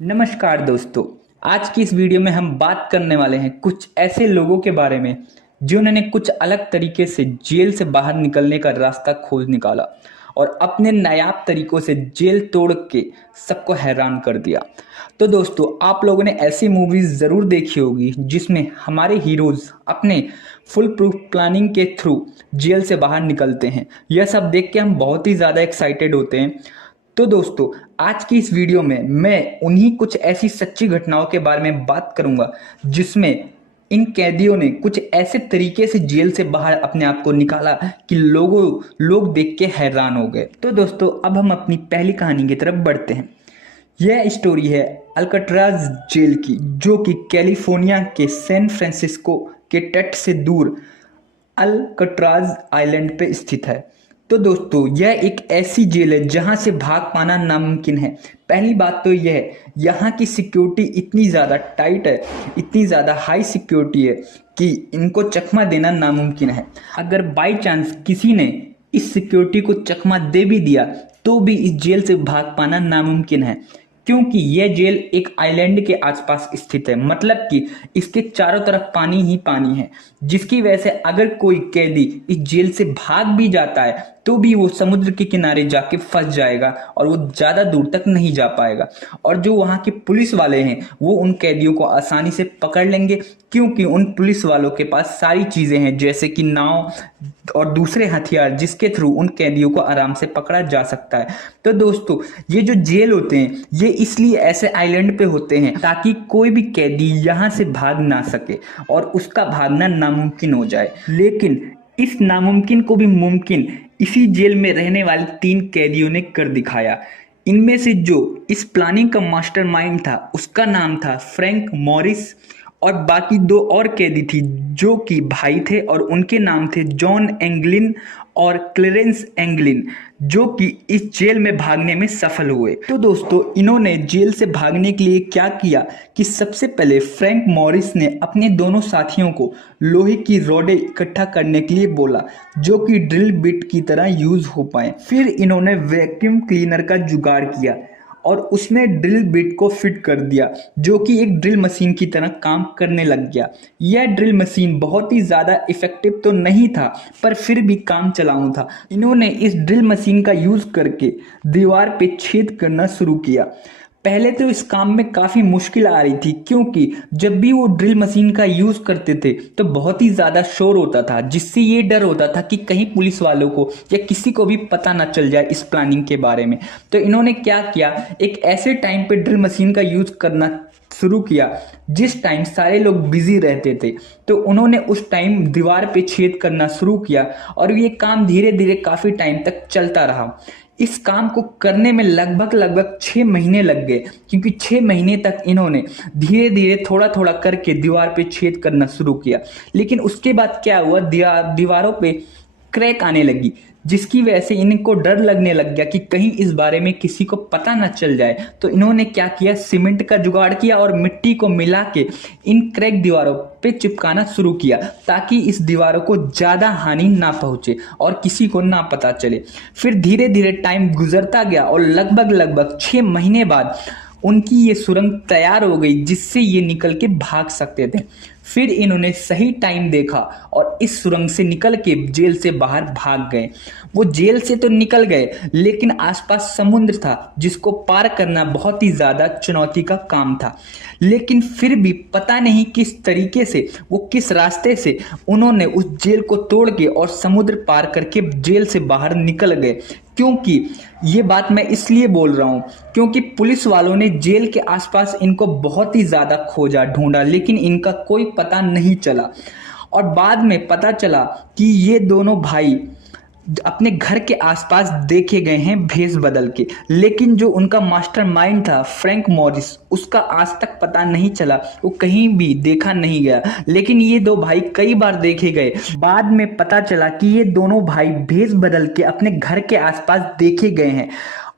नमस्कार दोस्तों। आज की इस वीडियो में हम बात करने वाले हैं कुछ ऐसे लोगों के बारे में जिन्होंने कुछ अलग तरीके से जेल से बाहर निकलने का रास्ता खोज निकाला और अपने नायाब तरीकों से जेल तोड़ के सबको हैरान कर दिया। तो दोस्तों, आप लोगों ने ऐसी मूवीज ज़रूर देखी होगी जिसमें हमारे हीरोज अपने फुल प्रूफ प्लानिंग के थ्रू जेल से बाहर निकलते हैं। यह सब देख के हम बहुत ही ज़्यादा एक्साइटेड होते हैं। तो दोस्तों, आज की इस वीडियो में मैं उन्हीं कुछ ऐसी सच्ची घटनाओं के बारे में बात करूंगा जिसमें इन कैदियों ने कुछ ऐसे तरीके से जेल से बाहर अपने आप को निकाला कि लोग देख के हैरान हो गए। तो दोस्तों, अब हम अपनी पहली कहानी की तरफ बढ़ते हैं। यह स्टोरी है अल्काट्राज जेल की, जो कि कैलिफोर्निया के सैन फ्रांसिस्को के तट से दूर अल्काट्राज आइलैंड पे स्थित है। तो दोस्तों, यह एक ऐसी जेल है जहां से भाग पाना नामुमकिन है। पहली बात तो यह है, यहाँ की सिक्योरिटी इतनी ज़्यादा टाइट है, इतनी ज़्यादा हाई सिक्योरिटी है कि इनको चकमा देना नामुमकिन है। अगर बाई चांस किसी ने इस सिक्योरिटी को चकमा दे भी दिया तो भी इस जेल से भाग पाना नामुमकिन है, क्योंकि यह जेल एक आइलैंड के आसपास स्थित है। मतलब कि इसके चारों तरफ पानी ही पानी है, जिसकी वजह से अगर कोई कैदी इस जेल से भाग भी जाता है तो भी वो समुद्र के किनारे जाके फंस जाएगा और वो ज़्यादा दूर तक नहीं जा पाएगा। और जो वहाँ के पुलिस वाले हैं वो उन कैदियों को आसानी से पकड़ लेंगे, क्योंकि उन पुलिस वालों के पास सारी चीज़ें हैं, जैसे कि नाव और दूसरे हथियार, जिसके थ्रू उन कैदियों को आराम से पकड़ा जा सकता है। तो दोस्तों, ये जो जेल होते हैं ये इसलिए ऐसे आइलैंड पे होते हैं ताकि कोई भी कैदी यहाँ से भाग ना सके और उसका भागना नामुमकिन हो जाए। लेकिन इस नामुमकिन को भी मुमकिन इसी जेल में रहने वाले 3 कैदियों ने कर दिखाया। इनमें से जो इस प्लानिंग का मास्टरमाइंड था उसका नाम था फ्रैंक मॉरिस, और बाकी 2 और कैदी थी जो कि भाई थे और उनके नाम थे जॉन एंगलिन और क्लेरेंस एंगलिन, जो कि इस जेल में भागने में सफल हुए। तो दोस्तों, इन्होंने जेल से भागने के लिए क्या किया कि सबसे पहले फ्रैंक मॉरिस ने अपने दोनों साथियों को लोहे की रॉडें इकट्ठा करने के लिए बोला, जो कि ड्रिल बिट की तरह यूज हो पाए। फिर इन्होंने वैक्यूम क्लीनर का जुगाड़ किया और उसमें ड्रिल बिट को फिट कर दिया, जो कि एक ड्रिल मशीन की तरह काम करने लग गया। यह ड्रिल मशीन बहुत ही ज़्यादा इफेक्टिव तो नहीं था, पर फिर भी काम चलाऊ था। इन्होंने इस ड्रिल मशीन का यूज़ करके दीवार पे छेद करना शुरू किया। पहले तो इस काम में काफ़ी मुश्किल आ रही थी, क्योंकि जब भी वो ड्रिल मशीन का यूज़ करते थे तो बहुत ही ज़्यादा शोर होता था, जिससे ये डर होता था कि कहीं पुलिस वालों को या किसी को भी पता ना चल जाए इस प्लानिंग के बारे में। तो इन्होंने क्या किया, एक ऐसे टाइम पे ड्रिल मशीन का यूज़ करना शुरू किया जिस टाइम सारे लोग बिजी रहते थे। तो उन्होंने उस टाइम दीवार पे छेद करना शुरू किया और ये काम धीरे धीरे काफ़ी टाइम तक चलता रहा। इस काम को करने में लगभग 6 महीने लग गए, क्योंकि 6 महीने तक इन्होंने धीरे धीरे थोड़ा थोड़ा करके दीवार पे छेद करना शुरू किया। लेकिन उसके बाद क्या हुआ, दीवारों पे क्रैक आने लगी, जिसकी वजह से इनको डर लगने लग गया कि कहीं इस बारे में किसी को पता ना चल जाए। तो इन्होंने क्या किया, सीमेंट का जुगाड़ किया और मिट्टी को मिला के इन क्रैक दीवारों पे चिपकाना शुरू किया, ताकि इस दीवारों को ज़्यादा हानि ना पहुंचे और किसी को ना पता चले। फिर धीरे धीरे टाइम गुजरता गया और लगभग 6 महीने बाद उनकी ये सुरंग तैयार हो गई, जिससे ये निकल के भाग सकते थे। फिर इन्होंने सही टाइम देखा और इस सुरंग से निकल के जेल से बाहर भाग गए। वो जेल से तो निकल गए, लेकिन आसपास समुद्र था जिसको पार करना बहुत ही ज़्यादा चुनौती का काम था। लेकिन फिर भी पता नहीं किस तरीके से, वो किस रास्ते से उन्होंने उस जेल को तोड़ के और समुद्र पार करके जेल से बाहर निकल गए। क्योंकि ये बात मैं इसलिए बोल रहा हूँ क्योंकि पुलिस वालों ने जेल के आसपास इनको बहुत ही ज़्यादा खोजा ढूंढा, लेकिन इनका कोई पता नहीं चला। और बाद में पता चला कि ये दोनों भाई अपने घर के आसपास देखे गए हैं भेष बदल के, लेकिन जो उनका मास्टरमाइंड था फ्रैंक मॉरिस, उसका आज तक पता नहीं चला, वो कहीं भी देखा नहीं गया। लेकिन ये 2 भाई कई बार देखे गए। बाद में पता चला कि ये दोनों भाई भेष बदल के अपने घर के आसपास देखे गए हैं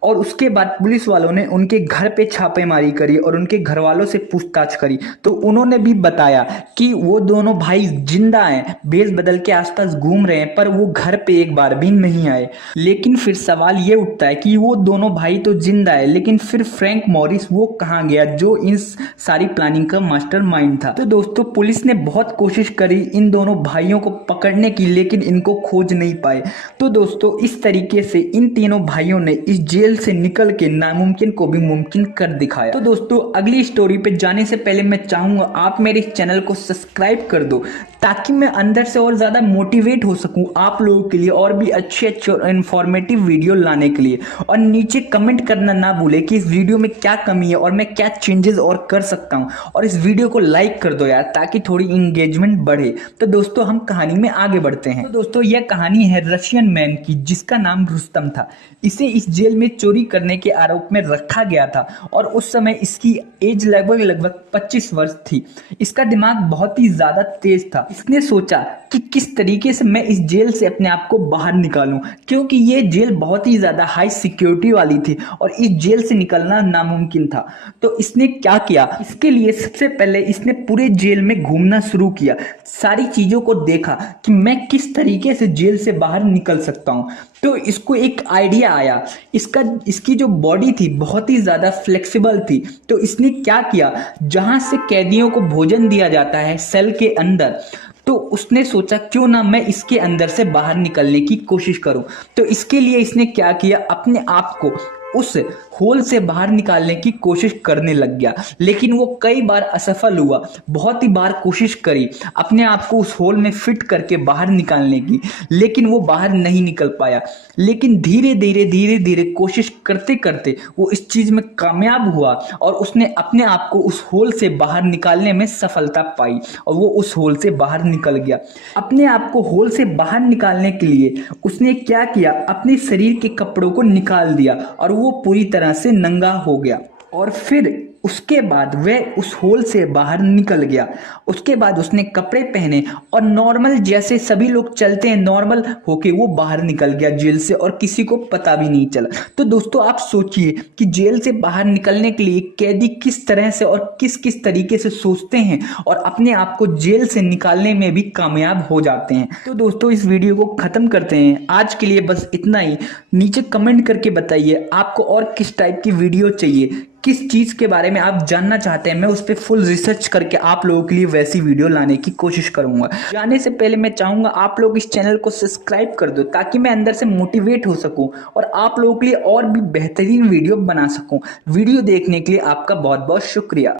और उसके बाद पुलिस वालों ने उनके घर पे छापेमारी करी और उनके घर वालों से पूछताछ करी, तो उन्होंने भी बताया कि वो दोनों भाई जिंदा हैं, भेष बदल के आसपास घूम रहे हैं, पर वो घर पे एक बार भी नहीं आए। लेकिन फिर सवाल ये उठता है कि वो दोनों भाई तो जिंदा है, लेकिन फिर फ्रैंक मॉरिस वो कहाँ गया जो इन सारी प्लानिंग का मास्टरमाइंड था। तो दोस्तों पुलिस ने बहुत कोशिश करी इन दोनों भाइयों को पकड़ने की, लेकिन इनको खोज नहीं पाए। तो दोस्तों इस तरीके से इन तीनों भाइयों ने इस जेल से निकल के नामुमकिन को भी मुमकिन कर दिखाया। तो दोस्तों अगली स्टोरी पे जाने से पहले मैं चाहूंगा आप मेरे इस चैनल को सब्सक्राइब कर दो, ताकि मैं अंदर से और ज्यादा मोटिवेट हो सकूं आप लोगों के लिए और भी अच्छे अच्छे और इन्फॉर्मेटिव वीडियो लाने के लिए। और नीचे कमेंट करना ना भूले कि इस वीडियो में क्या कमी है और मैं क्या चेंजेस और कर सकता हूं, और इस वीडियो को लाइक कर दो यार, ताकि थोड़ी इंगेजमेंट बढ़े। तो दोस्तों हम कहानी में आगे बढ़ते हैं। तो दोस्तों यह कहानी है रशियन मैन की, जिसका नाम रुस्तम था। इसे इस जेल में चोरी करने के आरोप में रखा गया था और उस समय इसकी एज लगभग 25 वर्ष थी। इसका दिमाग बहुत ही ज्यादा तेज था। इसने सोचा कि किस तरीके से मैं इस जेल से अपने आप को बाहर निकालूं, क्योंकि ये जेल बहुत ही ज्यादा हाई सिक्योरिटी वाली थी और इस जेल से निकलना नामुमकिन था। तो इसने क्या किया, इसके लिए सबसे पहले इसने पूरे जेल में घूमना शुरू किया, सारी चीजों को देखा कि मैं किस तरीके से जेल से बाहर निकल सकता हूं। तो इसको एक आइडिया आया। इसकी जो बॉडी थी बहुत ही ज्यादा फ्लेक्सिबल थी। तो इसने क्या किया, जहां से कैदियों को भोजन दिया जाता है सेल के अंदर, तो उसने सोचा क्यों ना मैं इसके अंदर से बाहर निकलने की कोशिश करूं। तो इसके लिए इसने क्या किया, अपने आप को उस होल से बाहर निकालने की कोशिश करने लग गया। लेकिन वो कई बार असफल हुआ, बहुत ही बार कोशिश करी अपने आप को उस होल में फिट करके बाहर निकालने की, लेकिन वो बाहर नहीं निकल पाया। लेकिन धीरे धीरे कोशिश करते करते वो इस चीज में कामयाब हुआ और उसने अपने आप को उस होल से बाहर निकालने में सफलता पाई और वो उस होल से बाहर निकल गया। अपने आप को होल से बाहर निकालने के लिए उसने क्या किया, अपने शरीर के कपड़ों को निकाल दिया और वो पूरी तरह से नंगा हो गया। और फिर उसके बाद वह उस होल से बाहर निकल गया। उसके बाद उसने कपड़े पहने और नॉर्मल जैसे सभी लोग चलते हैं नॉर्मल होके वो बाहर निकल गया जेल से और किसी को पता भी नहीं चला। तो दोस्तों आप सोचिए कि जेल से बाहर निकलने के लिए कैदी किस तरह से और किस किस तरीके से सोचते हैं और अपने आप को जेल से निकालने में भी कामयाब हो जाते हैं। तो दोस्तों इस वीडियो को खत्म करते हैं, आज के लिए बस इतना ही। नीचे कमेंट करके बताइए आपको और किस टाइप की वीडियो चाहिए, किस चीज के बारे में आप जानना चाहते हैं। मैं उस पर फुल रिसर्च करके आप लोगों के लिए वैसी वीडियो लाने की कोशिश करूंगा। जाने से पहले मैं चाहूंगा आप लोग इस चैनल को सब्सक्राइब कर दो, ताकि मैं अंदर से मोटिवेट हो सकूं और आप लोगों के लिए और भी बेहतरीन वीडियो बना सकूं। वीडियो देखने के लिए आपका बहुत बहुत शुक्रिया।